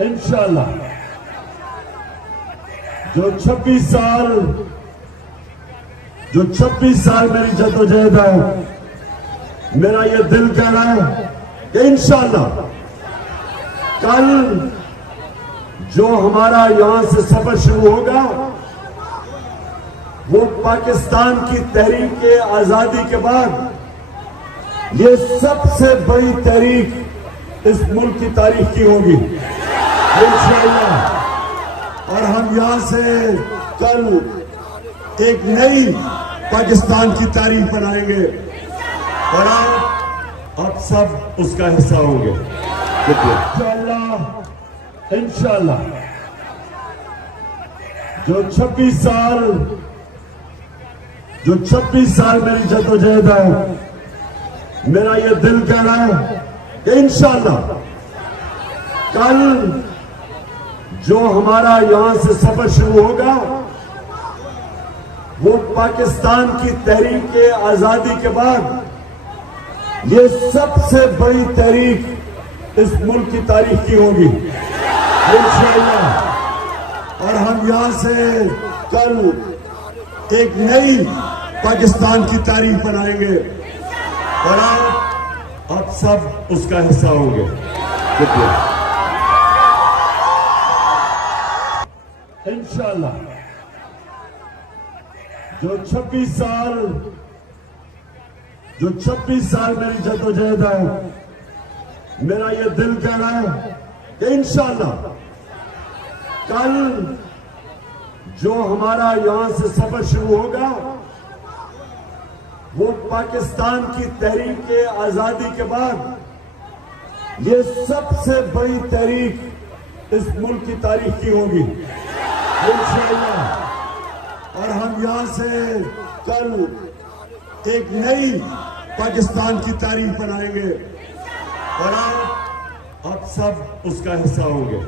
انشاءاللہ جو 26 سال میری جدوجہد ہے، میرا یہ دل کہہ رہا ہے کہ انشاءاللہ کل جو ہمارا یہاں سے سفر شروع ہوگا وہ پاکستان کی تحریک آزادی کے بعد یہ سب سے بڑی تحریک اس ملک کی تاریخ کی ہوگی انشاءاللہ۔ اور ہم یہاں سے کل ایک نئی پاکستان کی تاریخ بنائیں گے اور آپ سب اس کا حصہ ہوں گے انشاءاللہ۔ جو 26 سال میری جدوجہد ہے، میرا یہ دل کہہ رہا ہے کہ انشاءاللہ کل جو ہمارا یہاں سے سفر شروع ہوگا وہ پاکستان کی تحریک آزادی کے بعد یہ سب سے بڑی تحریک اس ملک کی تاریخ کی ہوگی انشاءاللہ۔ اور ہم یہاں سے کل ایک نئی پاکستان کی تاریخ بنائیں گے اور آپ سب اس کا حصہ ہوں گے انشاءاللہ۔ جو 26 سال میری جدوجہد ہے، میرا یہ دل کہہ رہا ہے کہ انشاءاللہ کل جو ہمارا یہاں سے سفر شروع ہوگا وہ پاکستان کی تحریک آزادی کے بعد یہ سب سے بڑی تحریک اس ملک کی تاریخ کی ہوگی انشاءاللہ۔ اور ہم یہاں سے کل ایک نئی پاکستان کی تاریخ بنائیں گے اور آپ سب اس کا حصہ ہوں گے